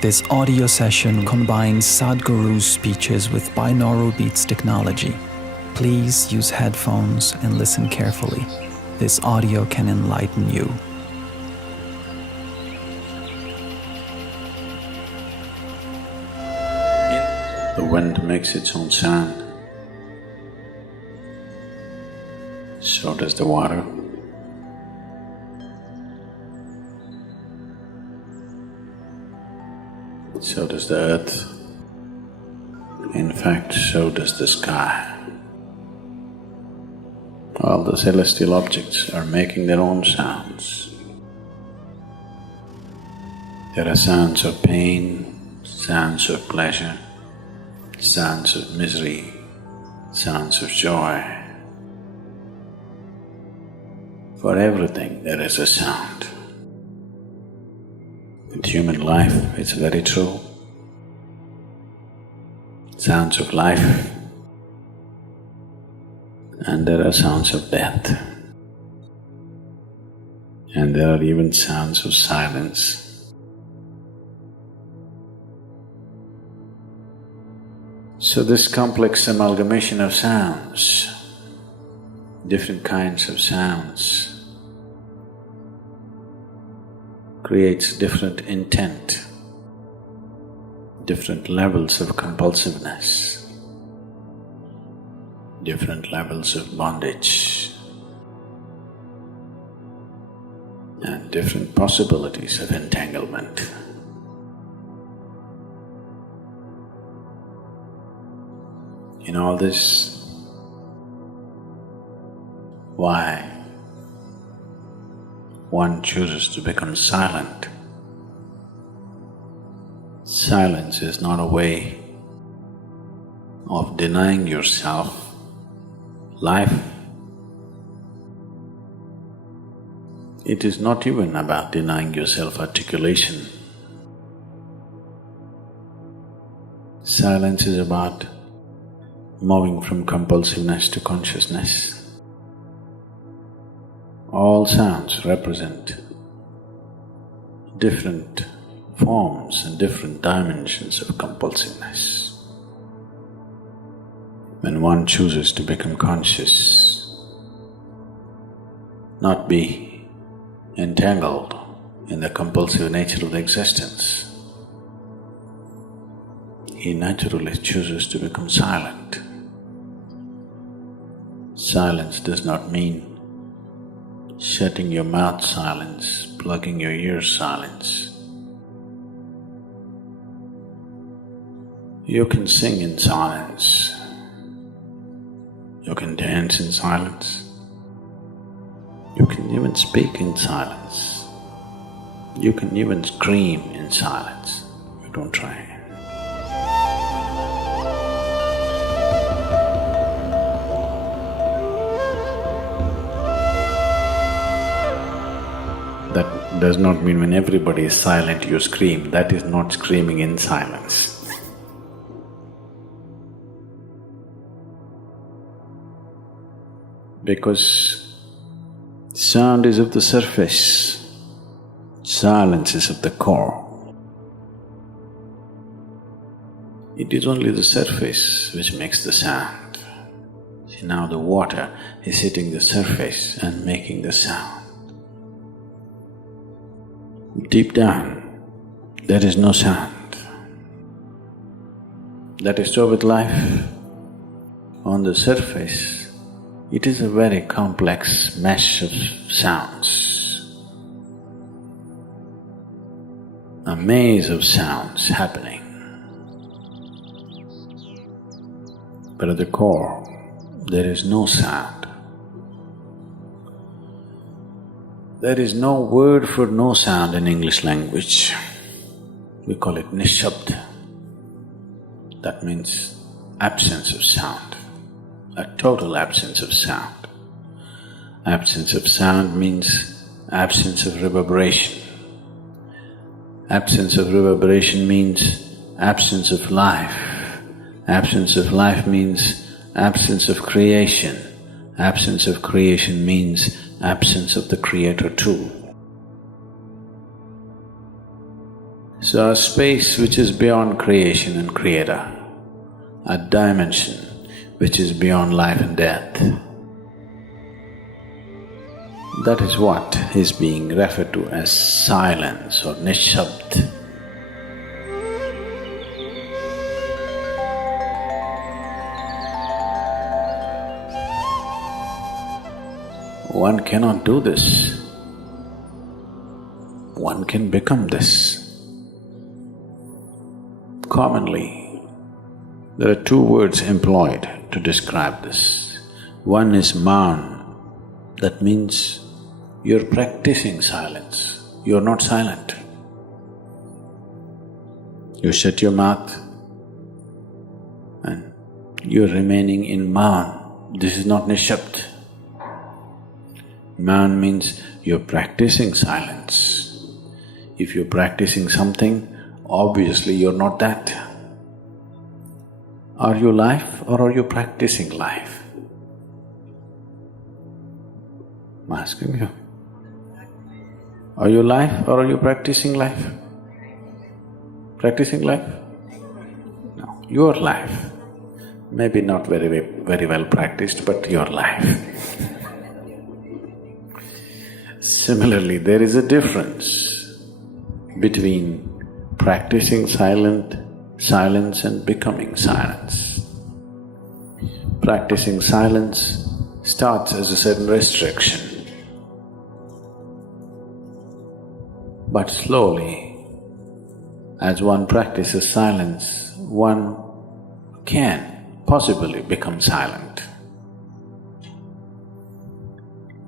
This audio session combines Sadhguru's speeches with binaural beats technology. Please use headphones and listen carefully. This audio can enlighten you. The wind makes its own sound. So does the water. So does the earth. In fact, so does the sky. All the celestial objects are making their own sounds. There are sounds of pain, sounds of pleasure, sounds of misery, sounds of joy. For everything there is a sound. In human life, it's very true. Sounds of life, and there are sounds of death, and there are even sounds of silence. So this complex amalgamation of sounds, different kinds of sounds, creates different intent, different levels of compulsiveness, different levels of bondage, and different possibilities of entanglement. In all this, why one chooses to become silent? Silence is not a way of denying yourself life. It is not even about denying yourself articulation. Silence is about moving from compulsiveness to consciousness. All sounds represent different forms and different dimensions of compulsiveness. When one chooses to become conscious, not be entangled in the compulsive nature of the existence, he naturally chooses to become silent. Silence does not mean shutting your mouth silence, plugging your ears silence. You can sing in silence, you can dance in silence, you can even speak in silence, you can even scream in silence. You don't try. That does not mean when everybody is silent you scream. That is not screaming in silence. Because sound is of the surface, silence is of the core. It is only the surface which makes the sound. See, now the water is hitting the surface and making the sound. Deep down, there is no sound. That is so with life. On the surface, it is a very complex mesh of sounds, a maze of sounds happening. But at the core, there is no sound. There is no word for no sound in English language. We call it nishabd. That means absence of sound, a total absence of sound. Absence of sound means absence of reverberation. Absence of reverberation means absence of life. Absence of life means absence of creation. Absence of creation means absence of the Creator too. So a space which is beyond creation and creator, a dimension which is beyond life and death, that is what is being referred to as silence or nishabd. One cannot do this. One can become this. Commonly, there are two words employed to describe this. One is maun, that means you're practicing silence, you're not silent. You shut your mouth and you're remaining in maun. This is not nishabd. Maun means you're practicing silence. If you're practicing something, obviously you're not that. Are you life or are you practicing life? I'm asking you. Are you life or are you practicing life? Practicing life? No, your life. Maybe not very well practiced, but your life. Similarly, there is a difference between practicing silence and becoming silence. Practicing silence starts as a certain restriction, but slowly, as one practices silence, one can possibly become silent.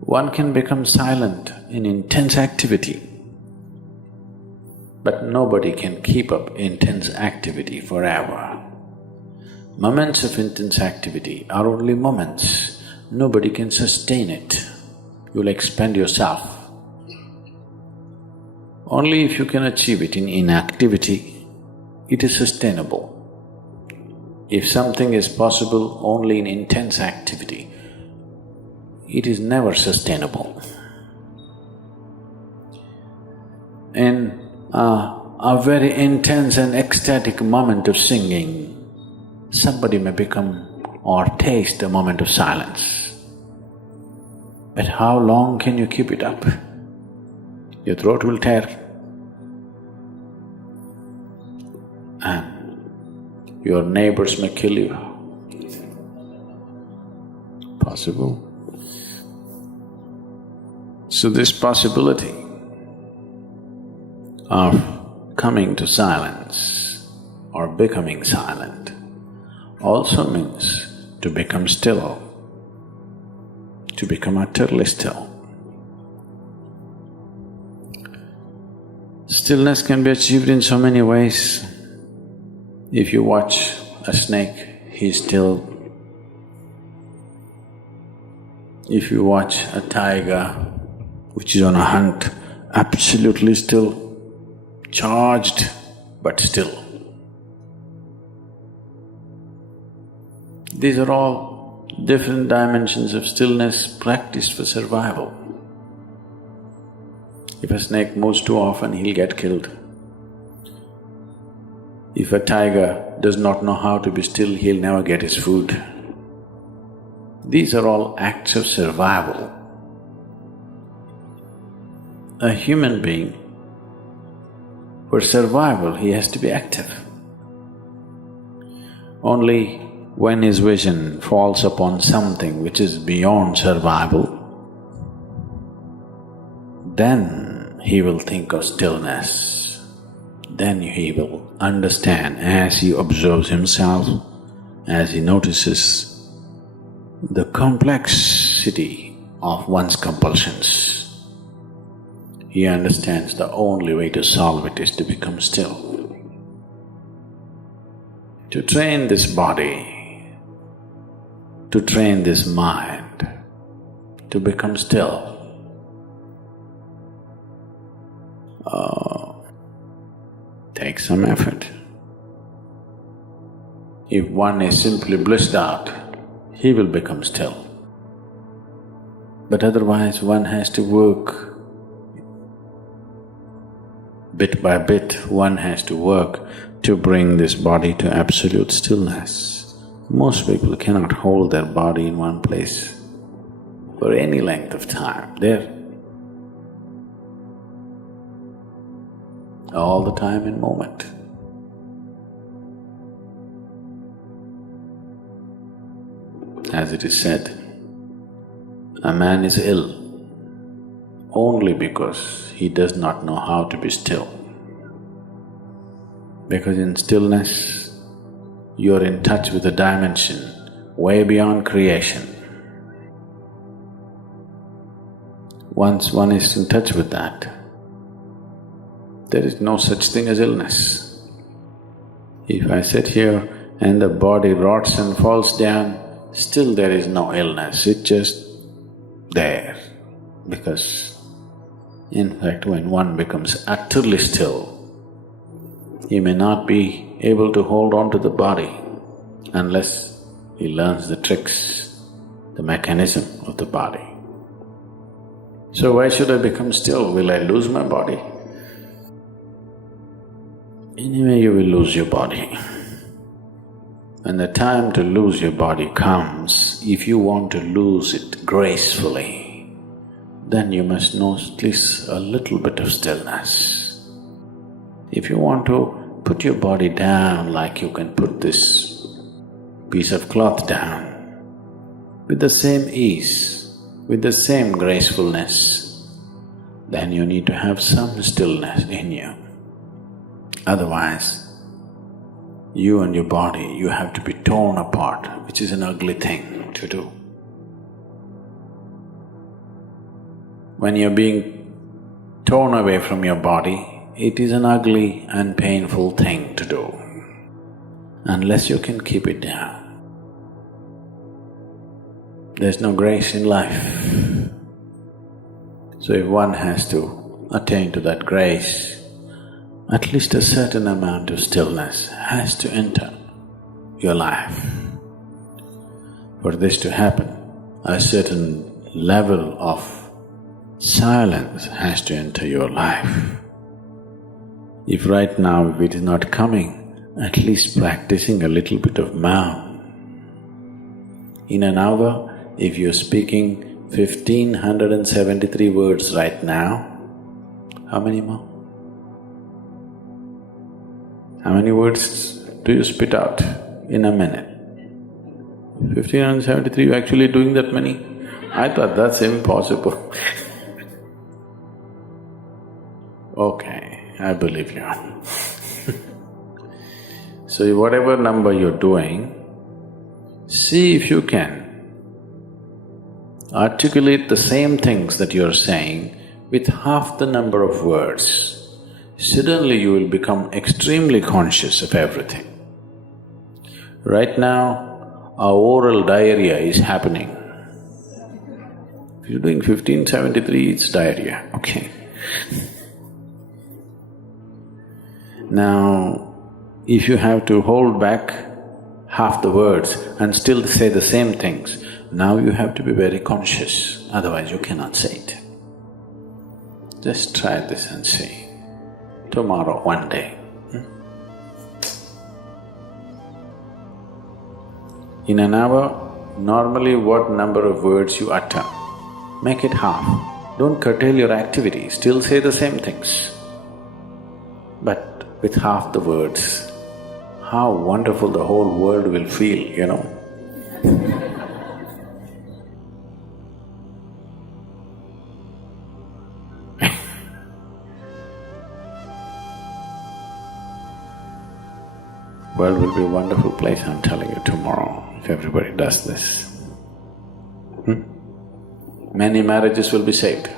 One can become silent in intense activity, but nobody can keep up intense activity forever. Moments of intense activity are only moments, nobody can sustain it. You'll expend yourself. Only if you can achieve it in inactivity, it is sustainable. If something is possible only in intense activity, it is never sustainable. In a very intense and ecstatic moment of singing, somebody may become or taste a moment of silence. But how long can you keep it up? Your throat will tear and your neighbors may kill you. Possible. So this possibility of coming to silence or becoming silent also means to become still, to become utterly still. Stillness can be achieved in so many ways. If you watch a snake, he's still. If you watch a tiger which is on a hunt, absolutely still, charged but still. These are all different dimensions of stillness practiced for survival. If a snake moves too often, he'll get killed. If a tiger does not know how to be still, he'll never get his food. These are all acts of survival. A human being, for survival, he has to be active. Only when his vision falls upon something which is beyond survival, then he will think of stillness. Then he will understand as he observes himself, as he notices the complexity of one's compulsions. He understands the only way to solve it is to become still. To train this body, to train this mind, to become still, takes some effort. If one is simply blissed out, he will become still. But otherwise one has to work Bit by bit, one has to work to bring this body to absolute stillness. Most people cannot hold their body in one place for any length of time. They're all the time in moment. As it is said, a man is ill only because he does not know how to be still. Because in stillness, you're in touch with a dimension way beyond creation. Once one is in touch with that, there is no such thing as illness. If I sit here and the body rots and falls down, still there is no illness, it's just there. Because in fact, when one becomes utterly still, he may not be able to hold on to the body unless he learns the tricks, the mechanism of the body. So why should I become still? Will I lose my body? Anyway, you will lose your body. When the time to lose your body comes, if you want to lose it gracefully, then you must know at least a little bit of stillness. If you want to put your body down like you can put this piece of cloth down, with the same ease, with the same gracefulness, then you need to have some stillness in you. Otherwise, you and your body, you have to be torn apart, which is an ugly thing to do. When you're being torn away from your body, it is an ugly and painful thing to do, unless you can keep it down. There's no grace in life. So if one has to attain to that grace, at least a certain amount of stillness has to enter your life. For this to happen, a certain level of silence has to enter your life. If right now if it is not coming, at least practicing a little bit of Maum. In an hour, if you're speaking 1573 words right now, how many more? How many words do you spit out in a minute? 1573, you're actually doing that many? I thought that's impossible. Okay, I believe you. So whatever number you're doing, see if you can articulate the same things that you're saying with half the number of words. Suddenly you will become extremely conscious of everything. Right now, our oral diarrhea is happening. If you're doing 1573, it's diarrhea, okay. Now, if you have to hold back half the words and still say the same things, now you have to be very conscious, otherwise you cannot say it. Just try this and see. Tomorrow, one day. In an hour, normally what number of words you utter, make it half. Don't curtail your activity, still say the same things. But with half the words, how wonderful the whole world will feel, you know. World will be a wonderful place, I'm telling you, tomorrow, if everybody does this. Many marriages will be saved.